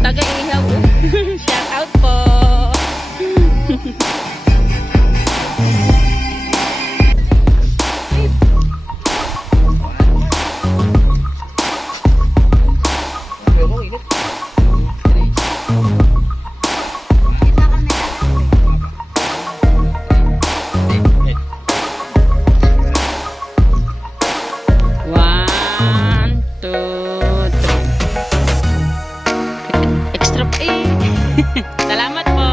Taga-ihaw. Shout out po. Salamat po.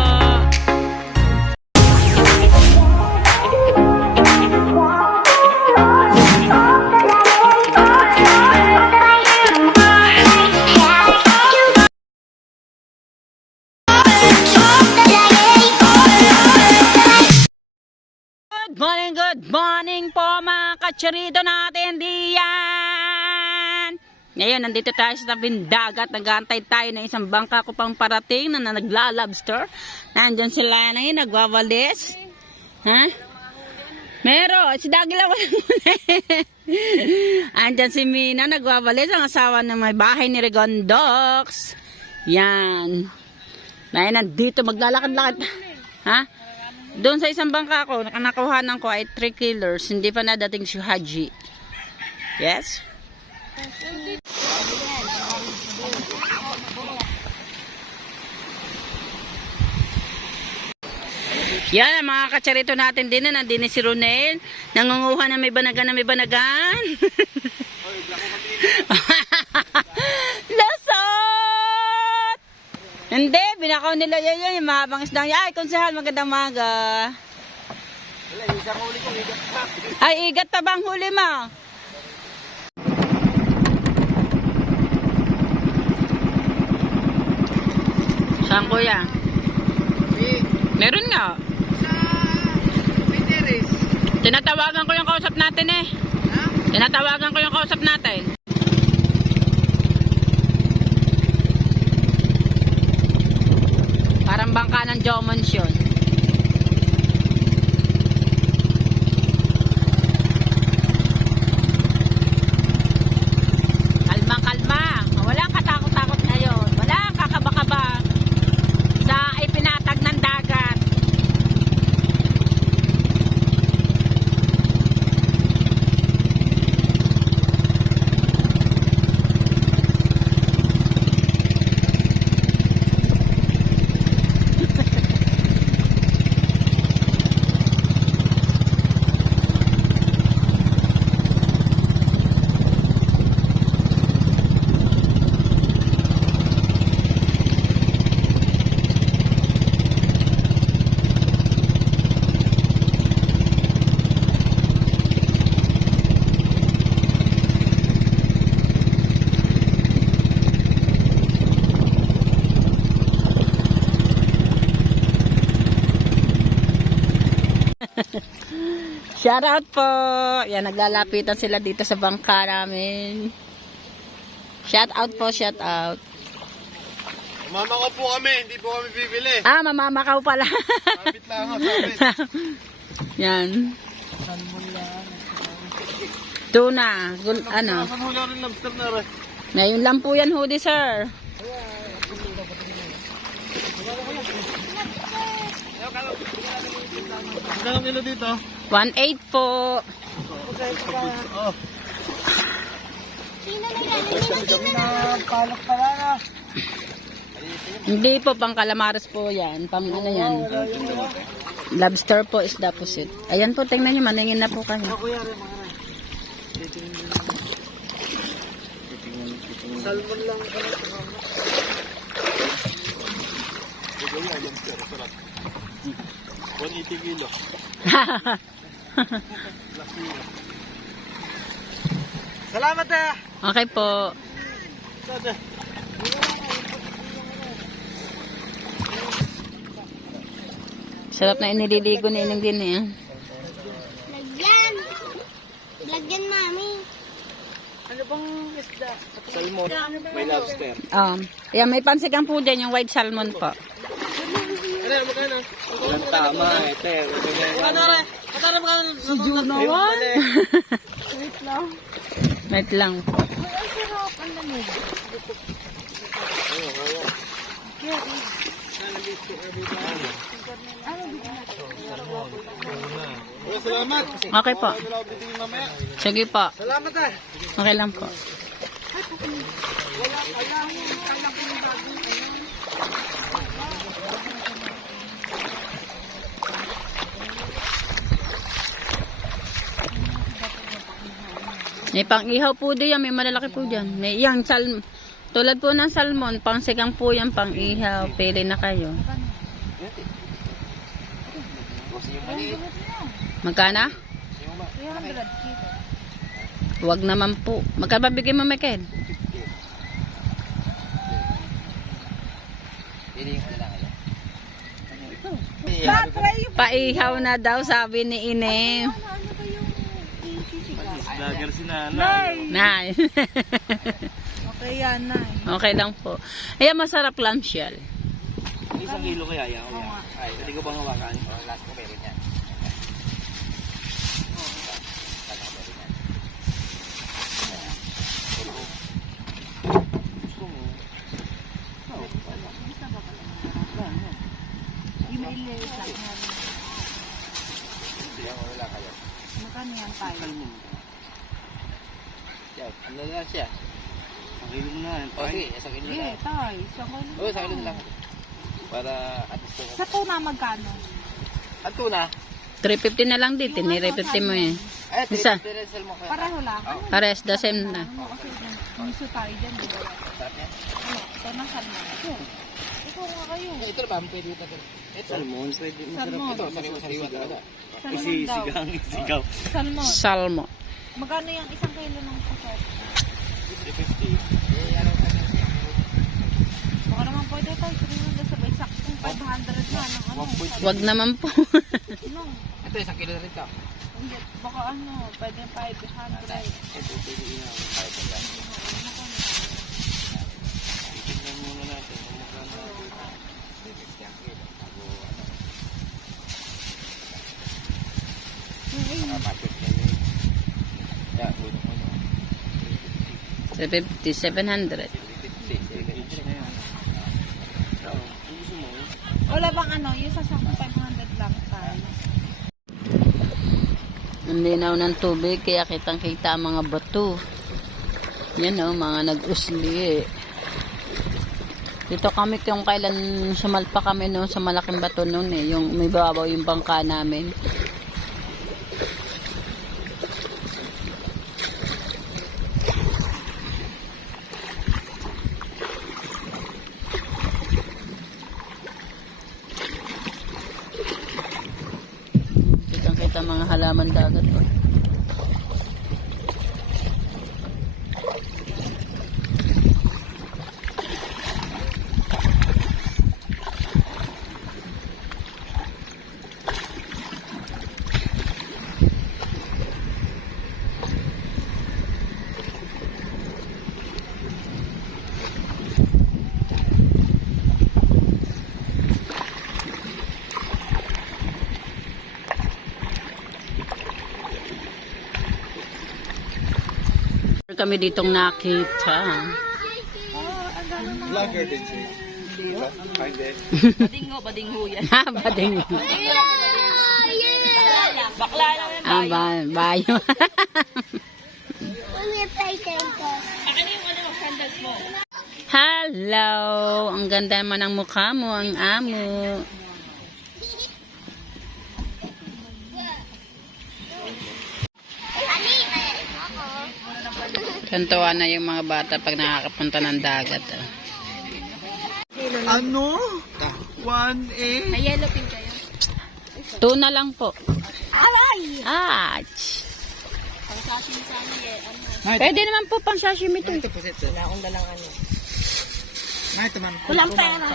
Good morning po mga kacharito natin diyan. Ngayon, nandito tayo sa tabing dagat. Nag-aantay tayo ng isang bangka ko pang parating na nagla-lobster. Nandyan sila na yun, nagwawalis. Ha? Meron. Si Dagi lang wala muna. Andyan si Mina, nagwawalis. Ang asawa ng may bahay ni Regondox. Yan. Ngayon, nandito, maglalakad-lakad. Ha? Doon sa isang bangka ko, nakuhanan ko ay 3 kilos. Hindi pa nadating si Haji. Yes? Yan ang mga kacharito natin din na nandini si Ronel. Nangunguha na may banagan na may banagan. Lasot! Hindi, binakaw nila yan yung mahabang isdang. Ay, konsehal, magandang maga. Ay, igat pa bang huli mo? Saan kuya? Meron nga. Sa Pinteres. Tinatawagan ko yung kausap natin eh. Ha? Tinatawagan ko yung kausap natin. Parang bangka ng Jomons yun. Kalma, kalma. Walang katakot-takot ngayon. Walang kakaba-kaba sa ipinatag ng dagat. Shout out po. Yan, naglalapitan sila dito sa bangka namin. Shout out po, shout out. Mamakaw po kami, hindi po kami bibili. Ah, mamamakaw pala. Kapit lang ako, kapit. Yan. Tuna. Ano? Saan hula rin lobster na rin? Ngayon lang po yan, hoodie, sir. Ilang kilo dito? 1.8 po. Oh. Palak pala na. Hindi po, pang calamares po yan. Pang ano yan. Lobster po, isda po sit. Ayan po, tingnan nyo, maningin na po kayo. Salmon lang pala. 180 kilo. Salamat eh. Okay po. Sarap na inililigo ni Ining din eh. Lagyan! Lagyan, mami. Ano bang isda? Salmon. May lobster. Ayan, may pansigang po dyan, yung white salmon po. Ano, magkano? Walang tama, ete. Ano rin? Si Junawan. Wait lang po. Salamat. Okay po. Sige po. Salamat ah. Okay lang po. May pang-ihaw po diyan, may malalaki po diyan. May yang tulad po ng salmon, pang-sigang po yan, pang-ihaw. Pili na kayo. Magkana? 300 Huwag naman po. Magkano bigay mo, Michael? Paihaw na daw, sabi ni Ine. Vlogger si Nanay. Nay. Okay yan, Nay. Okay lang po. Ayan, masarap lang siya. 1 kilo kaya yan. Ay, hindi ko bang hawakan? Last ko meron yan. Magkano yan tayo? Ano na siya? 1 kilo na yan. Okay, 1 kilo Hindi, na. tayo. Isang kilo. Oo, 1 kilo lang. Para at least ko. Sa tuna magkano? At tuna? 350 na lang dito. Nire-50 mo eh. Ay, Isa. tiresel mo kaya. Pareho lang. Pares, the same na. Kasi miso tayo dyan, di ba? Sarap yan. Ano, ito na salmon. Ito nga kayo. Ito na ba? Pwede ito. Ito. Salmon. Pwede. Salmon. Ito, sariwa talaga. Salmon daw. Isigaw. Salmon. Salmo. Magkano yung 1 kilo ng pasok? 350. Baka naman pwede tayo. 300 sabay saktong 500 na. Ano? Wag naman po. No. Ito, 1 kilo rin ito. Hindi. Baka ano, pwede 500. Ito, pwede inaw. Tignan muna natin kung magkano. 350 ang kilo. Bago ano. Packet na yun. Yeah, uno mo no. 350, 700. 350 na yan. Gusto mo? Wala bang ano, yung sa 500 lang tayo. Ang linaw ng tubig, kaya kitang-kita ang mga bato. Yan o, mga nag-usli eh. Dito kami kung kailan sumalpa kami noon sa malaking bato noon eh. Yung may babaw yung bangka namin. Kitang-kita mga halaman dagat oh. Kami ditong nakita. Vlogger din siya. Hindi. Badingho yan. Ha, bading. Bakla lang yan. Ah, bayo. Hello! Ang ganda mo ng mukha mo, ang amo. Kantuwa na yung mga bata pag nakakapunta ng dagat. Oh. Ano? 1A? May yellow pin kayo. Tuna lang po. Aray! Ah! Pang sashimi sana ano. Pwede naman po pang sashimi to. Ito po sito. Wala akong dalang ano. Ito man. Walang pera.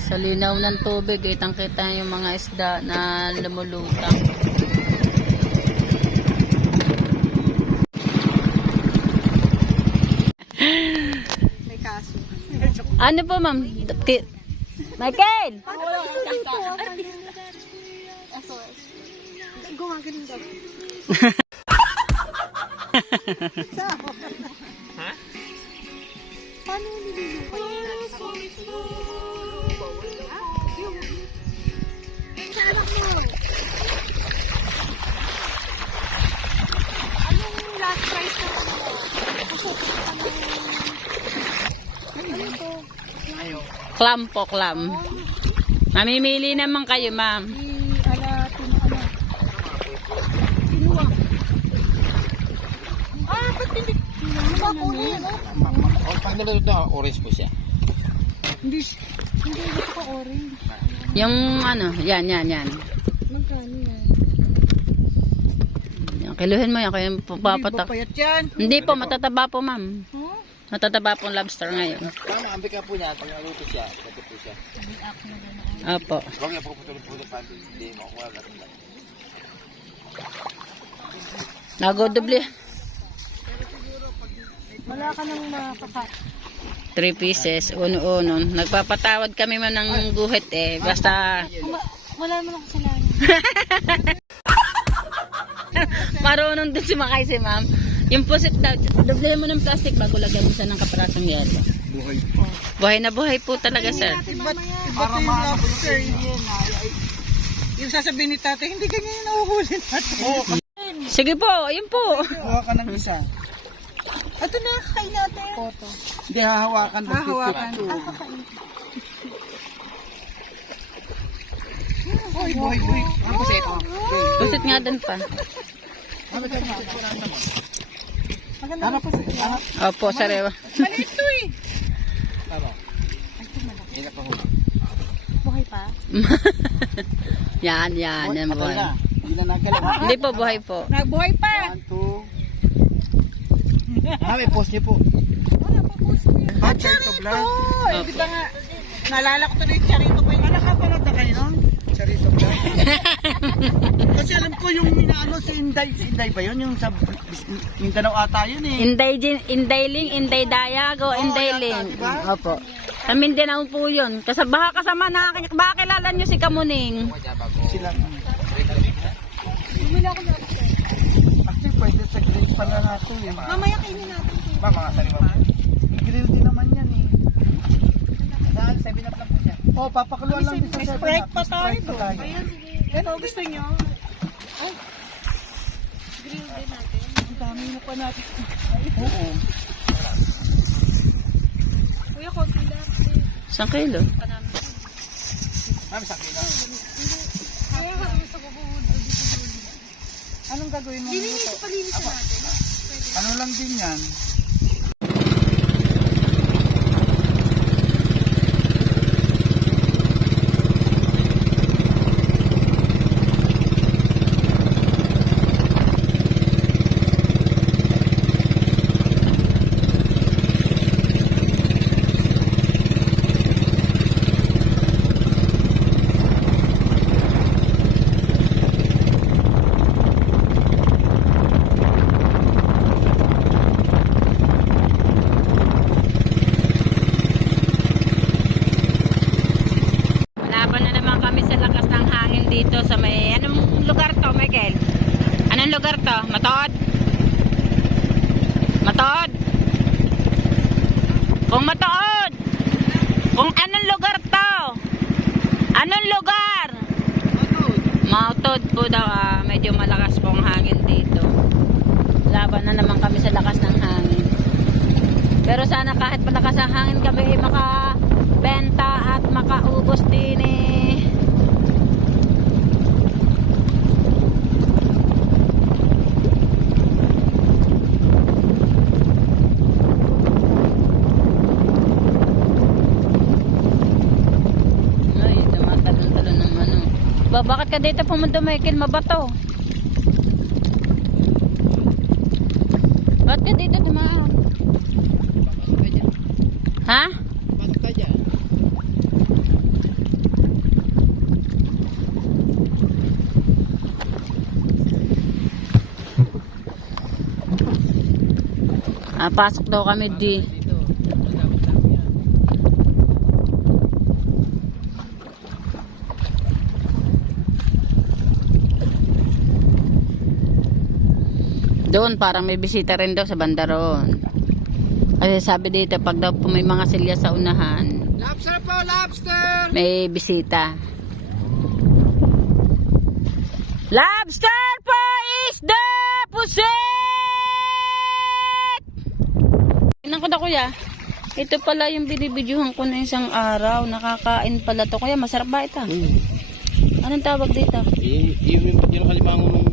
Sa linaw ng tubig, kitang-kita yung mga isda na lumulutang. May kaso. Ano po, ma'am? Michael! gumagaling daw. Ha? Paano nililupay nila? Anong last price na mo? Ano to? Ayaw. Clam po, clam. Mamimili naman kayo, ma'am. Tinuwang. Ba't hindi? Ano ba kulay? Pag nalatot na, orange po siya. Hindi gusto ko orange. Yung ano, yan. Magkano yan? Yan, kiluhin mo yan, kaya papatak. Payat yan. Hindi po, matataba po, ma'am. Huh? Matataba po lobster ngayon. Tama, ambik ka po niya. Pag naluto siya, pati po siya. Opo. Huwag niya po putulog-putulog pa. Hindi, makukuha natin lang. Nagodobli. Wala ka nang makaka... 3 pieces, uno-uno. Nagpapatawad kami man ng guhit eh. Basta Wala naman ako kasalanan. marunong din si Makay si ma'am. Yung pusit daw, doblehin mo ng plastic bago lagyan mo siya ng kaparasong yelo. Buhay po. Buhay na buhay po talaga, sir. Iba't Para yung lobster. Yung sasabihin ni tatay, hindi ganyan yung nahuhuli natin. Oo, Sige po, yun po. kuha ka ng isa. Ito na, kakain natin. Photo. Hindi, hahawakan mo. Hahawakan. Kakain. Buhay, buhay, buhay. Ang pusit. Pusit nga din pa. Ano po siya? Opo, sarewa. Maliit to eh. Ano? Hindi pa ho. Buhay pa? yan Patay buhay. na. Hindi na nagalang. Hindi po, buhay po. Nagbuhay pa. 1, 2. May post niyo po. Wala pa po siya. Ah, Charito Vlog. Oh, di ba nga, naalala ko tuloy yung Charito pa yun. Nakapanood na kayo nun? Charito Vlog. Kasi alam ko yung inaano si Inday. Si Inday ba yun? Yung sa Mindanao ata yun eh. Indayling, Inday Dayago, Indayling. yata, diba? Opo. Sa Mindanao po yun. Baka kasama na akin. Baka kilala nyo si Kamuning. Sila. Bumila ako na. Actually, pwede sa grill pala natin eh. Mamaya kainin natin. Ba, mga sariwa po. Grill din naman yan eh. Saan? 7 up lang po siya. Oo, papakuluan lang din sa 7 up. Sprite pa tayo Sprite pa doon. tayo. Ayun, sige. Ano gusto nyo? Grill din natin. Ang dami na pa natin. Oo. Kuya, konti lang. 1 kilo. Ma'am, sa akin lang. Kaya gusto ko pumunta dito. Anong gagawin mo? Palinisin natin. Ano lang din yan? Laban na naman kami sa lakas ng hangin dito sa may... Anong lugar to, Michael? Anong lugar to? Matod? Matod? Kung Matod! Kung anong lugar to? Anong lugar? Matod po daw. Medyo malakas pong hangin dito. Laban na naman kami sa lakas ng hangin. Pero sana kahit malakas ang hangin kami makabenta at makaubos din eh. Ay, tumatalon-talon ng ano. Bakit ka dito pumunta, Michael? Mabato. Bakit ka dito dumaan? Ha? Bakit ka dyan? Pasok daw kami di. Doon parang may bisita rin daw sa banda roon. Kasi sabi dito pag daw po may mga silya sa unahan, Lobster po, lobster! may bisita. Lobster po is the puset! Tingnan ko na kuya. Ito pala yung binibidyuhan ko na isang araw. Nakakain pala to. Kuya, masarap ba ito? Anong tawag dito? Yung kalimango nung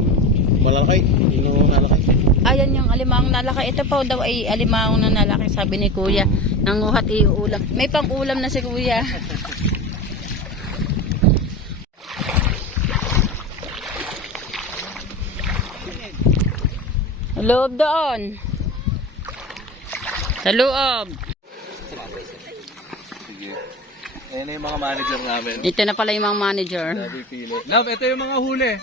malalaki. Yung nalaki. Ayan yung alimang nalaki. Ito pa daw ay alimang na nalaki. Sabi ni kuya. Nanguhat iulam. May pang-ulam na si kuya. Loob doon. Sa loob. Sige. Ayan na yung mga manager namin. Ito na pala yung mga manager. Sabi pili. Love, ito yung mga huli.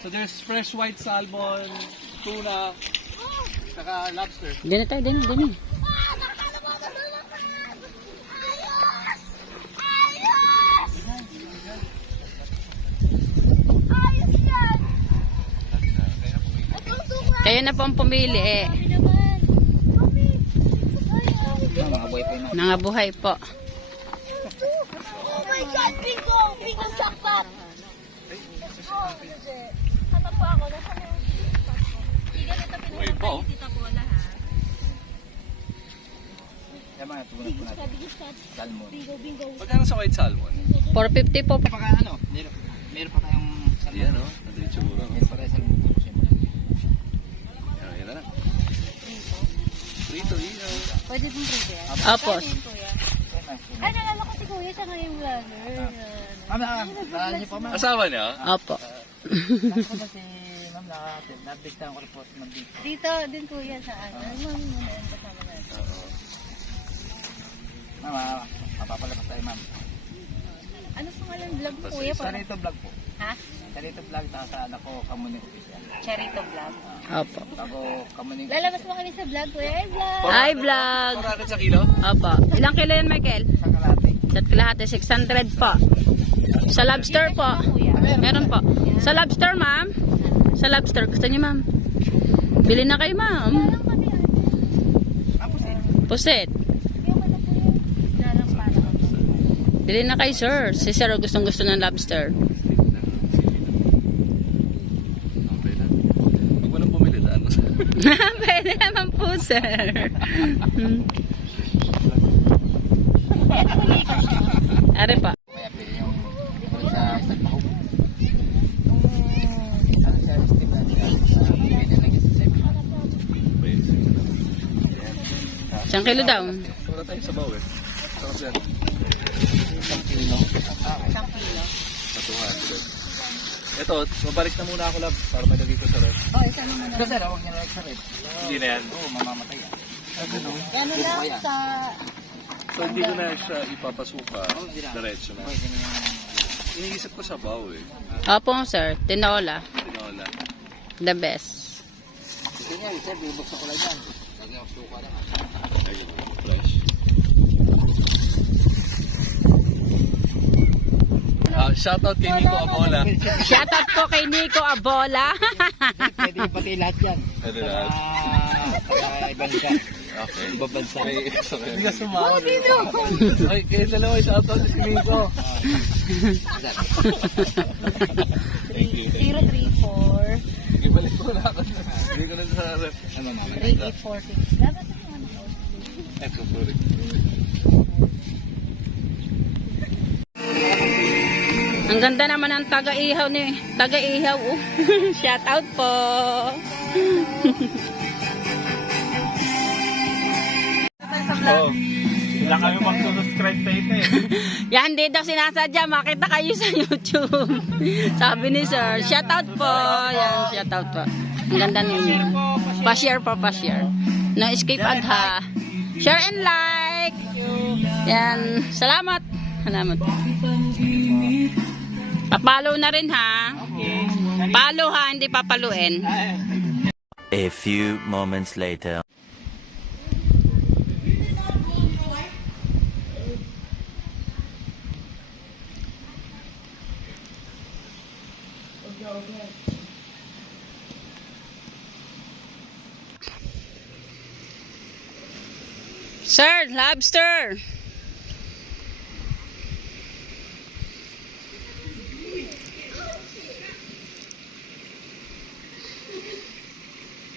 So there's fresh white salmon, tuna, saka lobster. Dini tayo, dini. Kayo na po ang pumili eh. Nangabuhay po. Oh my God, bingo! Bingo jackpot! Oh, hindi. Hanap pa ako. Nasaan yung jackpot ko? Hindi ganito Wait po. pinuha ni Tita Bola, ha? Yan mga tunay po natin. Salmon. Bingo, bingo. Magkano sa white salmon? 450 po. Paka ano, meron pa tayong salmon. Yan o. Ano yung tsura? Meron pa tayong salmon. Yan na lang. Prito, ino. Pwede din prito yan. Opo. Ayun, kuya. Ay, nalala ko si kuya siya ngayong vlogger. Ma'am, naalala niyo po ma'am. Asawa niya? Opo. Nakita ko si ma'am, nabigtan ko rin po nabigtan. Dito din kuya sa ano. Ma'am, muna yung kasama natin. Ma'am, mapapalabas tayo ma'am. Ano pangalan vlog mo kuya? Sarito vlog po. Ha? Sarito vlog, sa anak ko, Kamuning Official. Charito vlog. Opo. Bago Kamuning Lalabas mo kami sa vlog kuya. Ay, vlog! Hi vlog. 400 sa kilo? Opo. Ilang kilo yan Michael? sa kalate. Sa kalahati, 600 po. Sa lobster po. Meron po. Sa lobster ma'am. Sa lobster. Gusto niyo ma'am? Bili na kayo ma'am. Pusit. Lalang para ako. Bili na kayo sir. Si sir gustong gusto ng lobster. Okay na. Huwag mo nang bumili sa ano. Pwede naman po sir. Are pa. Kaya pili yung doon sa isang mahog. Ano siya, Steve, pwede lagi sa 7. Isang kilo daw. Wala tayong sabaw eh. Sarap yan. Isang kilo. Isang kilo. Sa 200. Ito, mabalik na muna ako lab para may lagay ko sa ref. Oh, isa naman. Kasi huwag niya na sa red. Hindi na yan. Oo, mamamatay yan. Ano lang sa... So hindi ko na siya ipapasuka. Diretso na. Pwede na yung... Iniisip ko sabaw eh. Opo sir. Tinola. Tinola. The best. Gusto niya, sir, bubuksan ko lang yan. Lagyan ako suka na. Ayun, fresh. Shoutout kay Nico Abola. Shoutout po kay Nico Abola. Pwede yung pati lahat yan. Pwede lahat. Para ibang ka. Okay. Ibang bansa. Hindi ka sumama. Ay, kayo dalawa, shoutout si Nico. Thank you. 034 Ibalik ko na ako. Hindi ko na sa ref. Ano mama? 3840. Dapat na yung ano ko. Eto, sorry. Ang ganda naman ng taga-ihaw ni taga-ihaw. Oh. Shoutout po. Oh. Sila kayo mag-subscribe sa ito eh. Yan, hindi daw sinasadya. Makita kayo sa YouTube. Sabi ni sir. Shoutout po. Yan, shoutout po. Ang ganda ninyo. Pa-share po, pa-share. No escape adha. Share and like. Yan. Salamat. Salamat. Papalo na rin ha. Palo ha, hindi papaluin. A few moments later. Sir, lobster.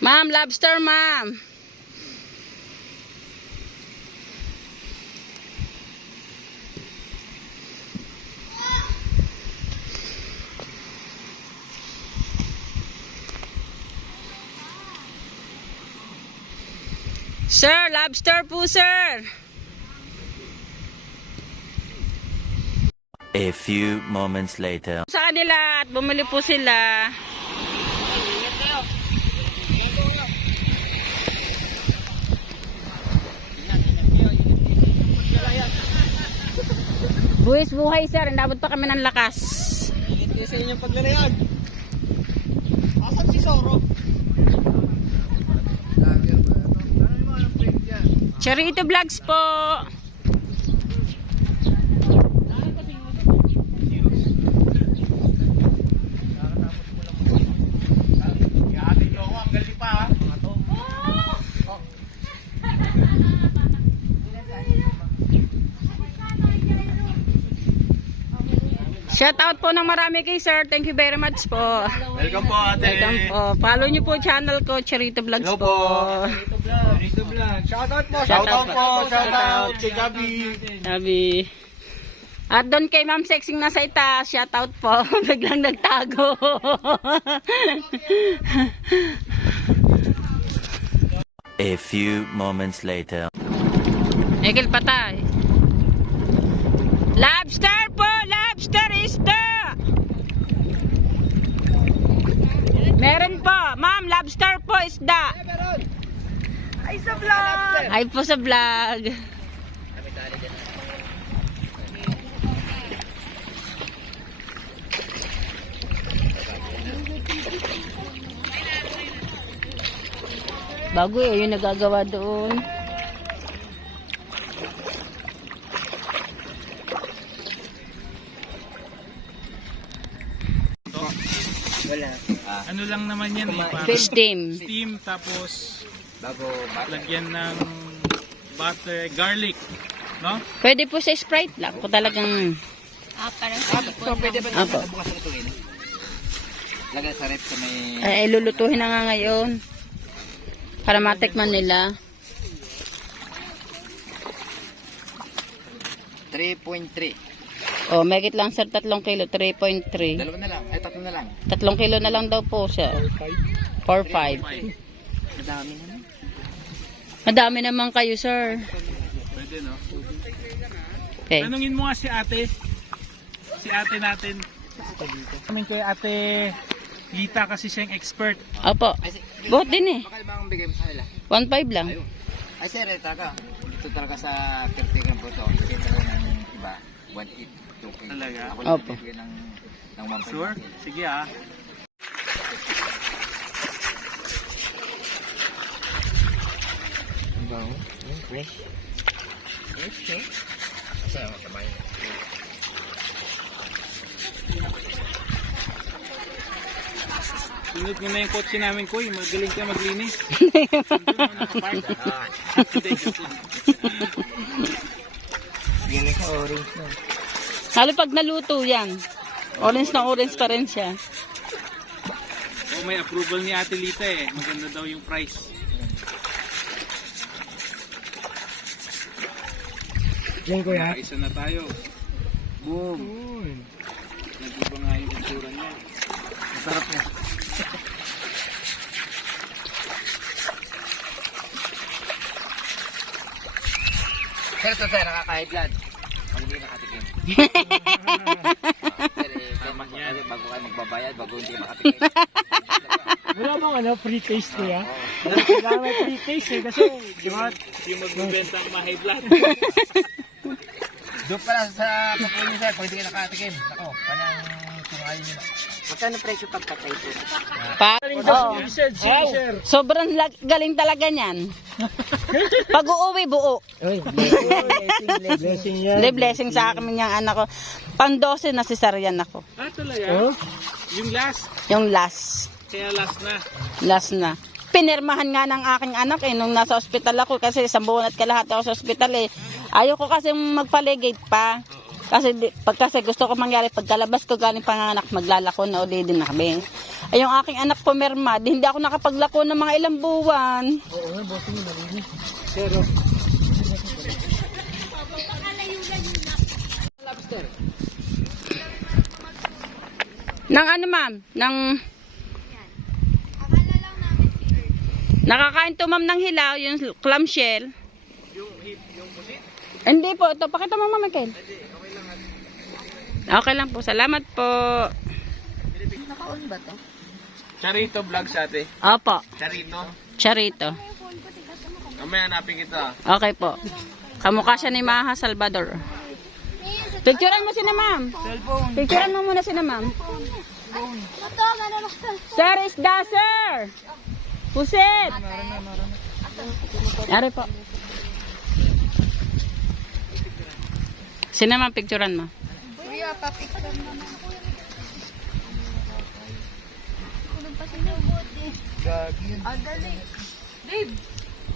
Ma'am, lobster, ma'am. Sir, lobster po, sir. A few moments later. Sa kanila at bumili po sila. Buwis buhay, sir. Inabot pa kami ng lakas. Hindi sa inyong paglalayan. Asan si Soro? Charito Vlogs po. Shout out po ng marami kay sir. Thank you very much po. Welcome po ate. Welcome po. Follow niyo po channel ko, Charito Vlogs Hello po. po. Shoutout po. Shoutout po. Shoutout kay Gabi. Sabi. At doon kay Ma'am Sexing nasa itaas, shout out po. Biglang nagtago. A few moments later. Egel patay. Lobster po! Lobster isda! Meron po. Ma'am, lobster po isda. Ay sa vlog. Ay po sa vlog. Bago eh, yung nagagawa doon. Wala. Ano lang naman yan eh. Parang Fish steam. steam tapos Bago lagyan ng butter, garlic. No? Pwede po sa Sprite lang. Kung talagang... Parang sa pwede ba Apo. bukas lutuin? Lagay sa rep sa may Ay, lulutuhin na nga ngayon. Para matikman nila. 3.3. Oh, megit lang sir, 3 kilo, 3.3. Dalawa na lang. Ay, tatlo na lang. 3 kilo na lang daw po siya. 4.5. Madami na. Madami naman kayo, sir. Pwede no? Okay. Tanungin mo nga si ate. Si ate natin. Kami kay ate Lita kasi siyang expert. Opo. Buhat din eh. Bakal ba ang bigay mo sa kanila? 1.5 lang. Ayun. Ay, sir, talaga. Ito talaga sa caretaker po ito. Kasi talaga ng iba. 1.8. 2K. Talaga? Ako lang Opo. bibigyan ng 1.5. Sure? Sige ah. Wow. Fresh. Fresh, eh? Kasi matabay. Sunod mo na yung kotse namin, Koy. Magaling ka maglinis. Galing ka orange na. Lalo pag naluto yan. Orange na orange pa rin siya. Oh, may approval ni Ate Lita eh. Maganda daw yung price. Yan, kuya. Isa na tayo. Boom. Nag-iba nga yung itsura niya. Masarap na. Sir, ito sir, nakaka-high blood. Pag hindi nakatikim. Sir, Tama yan. bago kayo magbabayad, bago hindi makatikim. Wala bang ano, free taste ko ya? Kailangan may free taste eh, kasi, di ba? Hindi magbibenta ng ma-high blood. Doon pala sa kukunin sir, pag hindi kayo nakatikim. Ako, panang kung ayaw nyo na. Magkano presyo pagkatay po? Oh. Sir, sir. Sobrang galing talaga niyan. Pag uuwi, buo. Blessing yan. Hindi, blessing sa akin yung anak ko. Pang 12 na cesarean ako. Ah, talaga? Oh? Yung last. Yung last. Kaya last na. Last na. Pinirmahan nga ng aking anak nung nasa ospital ako kasi 1 buwan at kalahati ako sa ospital Ayoko kasi magpaligate pa. Kasi kasi gusto ko mangyari pagkalabas ko galing panganak maglalako na uli din na kami. Ay yung aking anak pumirma, hindi ako nakapaglako ng mga ilang buwan. Oo nga, bossing mo nalinis. Nang ano ma'am? Nakakain to ma'am ng hilaw, yung clamshell. Yung pusit? Hindi po, ito. Pakita mo ma'am, Michael. Okay lang po. Salamat po. Naka-on ba to? Charito vlogs ate. Opo. Charito. Charito. Mamaya hanapin kita. Okay po. Kamukha siya ni Maha Salvador. Picturean mo sina ma'am. Picturean mo muna sina ma'am. Ito, gano'n ako. Sir, isda sir. Pusit. Ari po. Sina ma'am, picturean mo. Kuya, papicture naman. Kulong pa sinubot eh. Gagi yun. Ah, dali. Babe.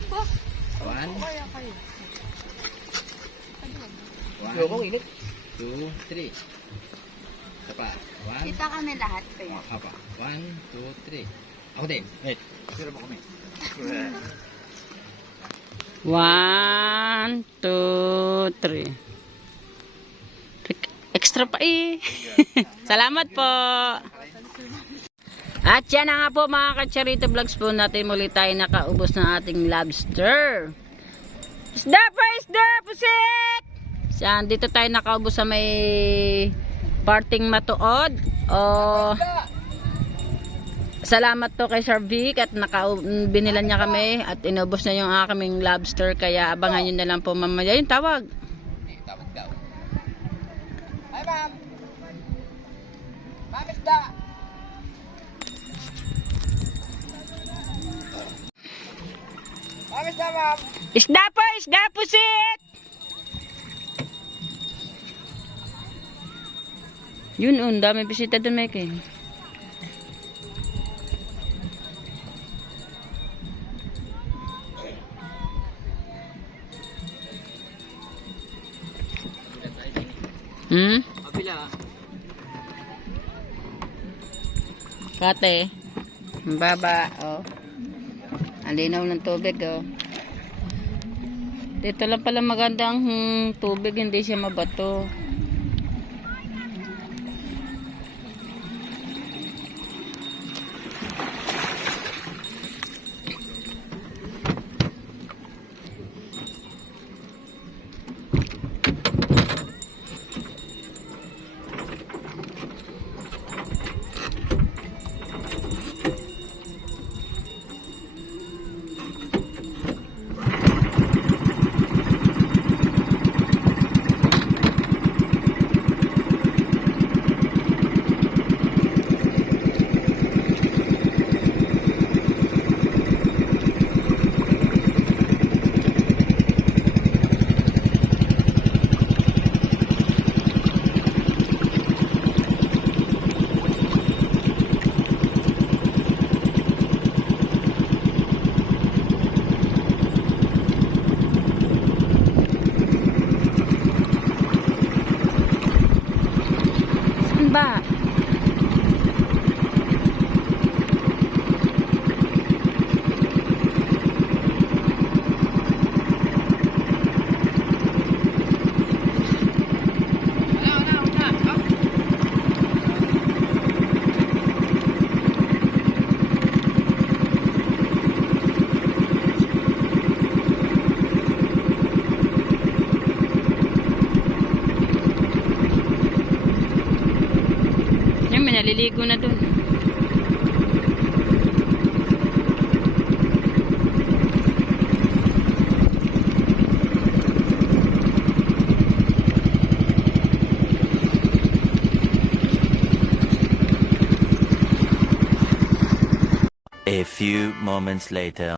Boss. One. Kaya kayo. Ayokong init. 2, 3. Sapa. 1. Kita kami lahat kaya. Apa. 1, 2, 3. Ako din. Wait. Pero mo kami. 1, 2, 3. Extra pa Salamat po. At yan na nga po mga ka-Charito Vlogs po natin muli tayo nakaubos ng ating lobster. Isda pa, isda, pusit! Saan, dito tayo nakaubos sa may parting matuod. Salamat to kay Sir Vic at binilan niya kami at inubos na yung aming lobster kaya abangan nyo na lang po mamaya yung tawag. Tawag daw. Hi, ma'am. Ma'am, isda. Ma'am, isda, ma'am. Isda pa, isda, pusit! Yun, dami bisita doon, Michael. Kabila. Kate, ang baba, ang linaw ng tubig, Dito lang pala magandang tubig, hindi siya mabato. Ba? Yan, may naliligo na dun. A few moments later.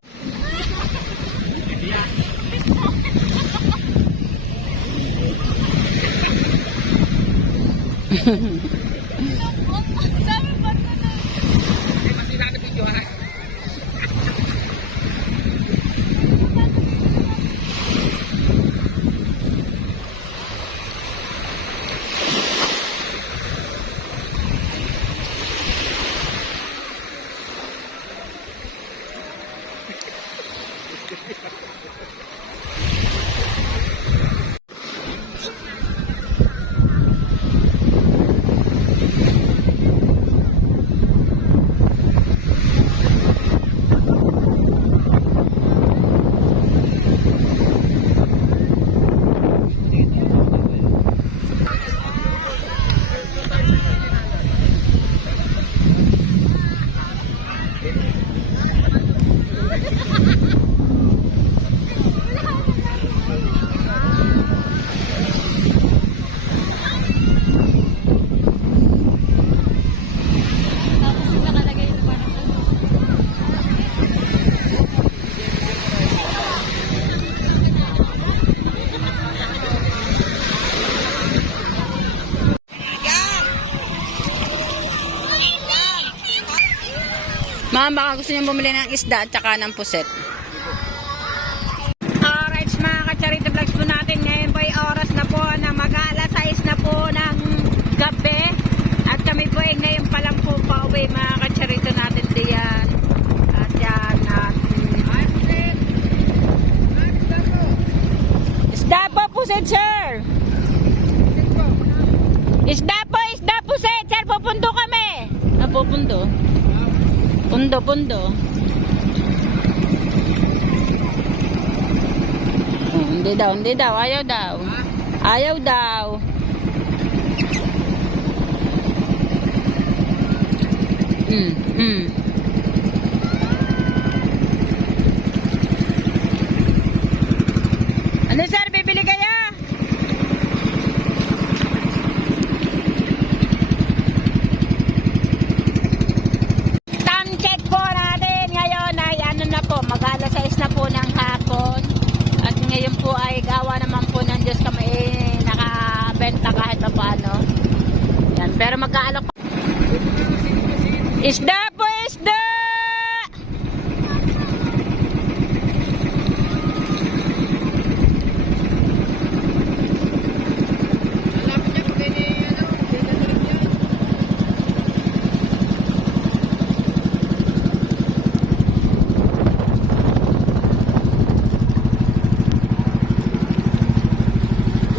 Ma'am, baka gusto niyo bumili ng isda at saka ng puset. Alright, mga ka-Charito Vlogs po natin. Ngayon po ay oras na po na mag-aalas 6 na po ng gabi. At kami po ay ngayon pa lang po pauwi, mga ka-Charito natin diyan. At yan, isda po, puset, sir. Isda po, sir. Pupundo kami. Pupundo. Pundo. Oh, hindi daw. Ayaw daw. Ano, sir? Bibili kaya? Time check po natin. Ngayon ay ano na po, mag-alas 6 na po ng hapon. At ngayon po ay gawa naman po ng Diyos kami nakabenta kahit pa paano. Yan, pero mag-aalok pa. Isda po, isda!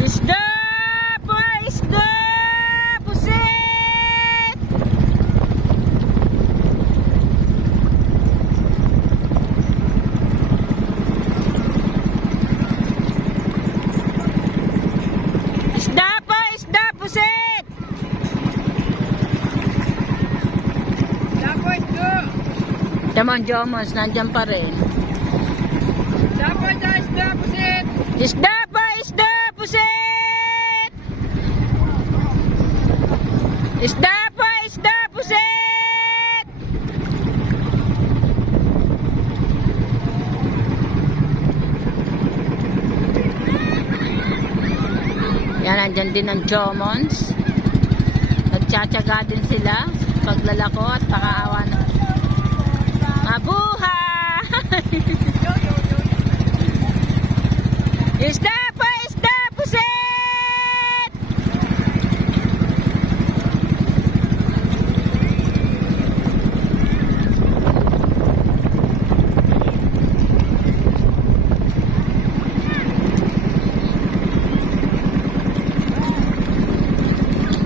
Isda po, isda! Pusit! Isda po, isda! Pusit! Tamang Jomons, nandyan pa rin. Isda po, isda! Pusit! Isda po, isda! Pusit! Isda po, isda! Pusit! Yan, nandyan din ang Jomons. Nagtsatsaga din sila. Paglalako at pakaawa na. Mabuhay! Isda po, isda! Pusit!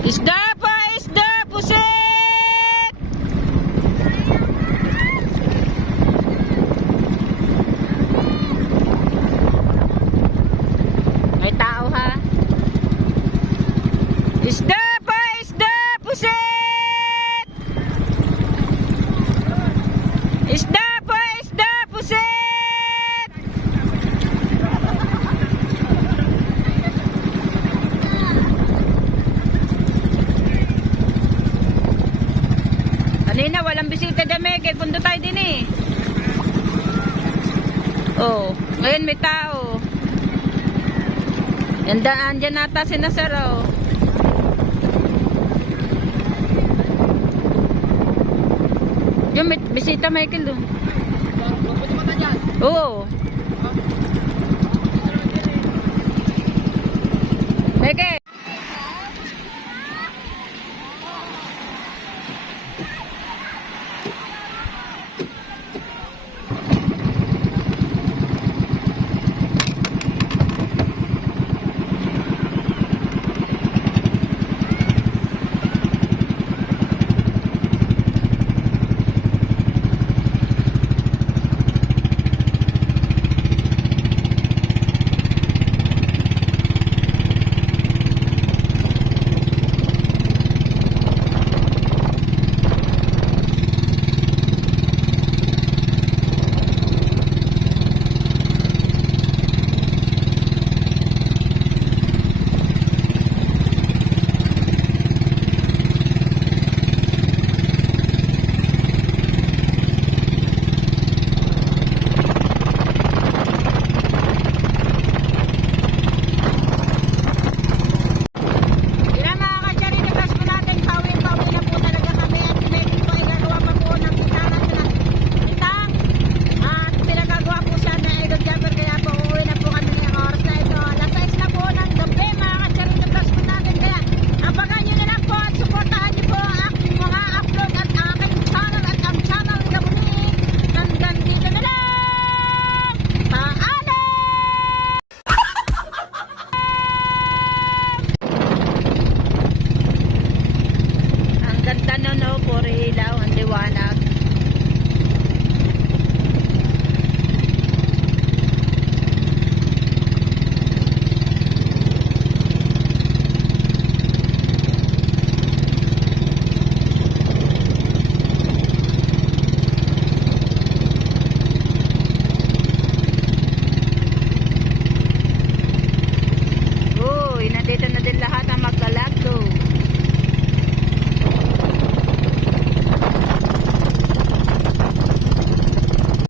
Isda po, isda! Pusit! May tao, ha? Isda po, isda! Pusit! Isda po, isda! Pusit! Kanina walang bisita dami, kaya pundo tayo din eh. Oh, ngayon may tao. Andyan nata si Nasser, oh. Yung may bisita, Michael, doon. Oo. Michael.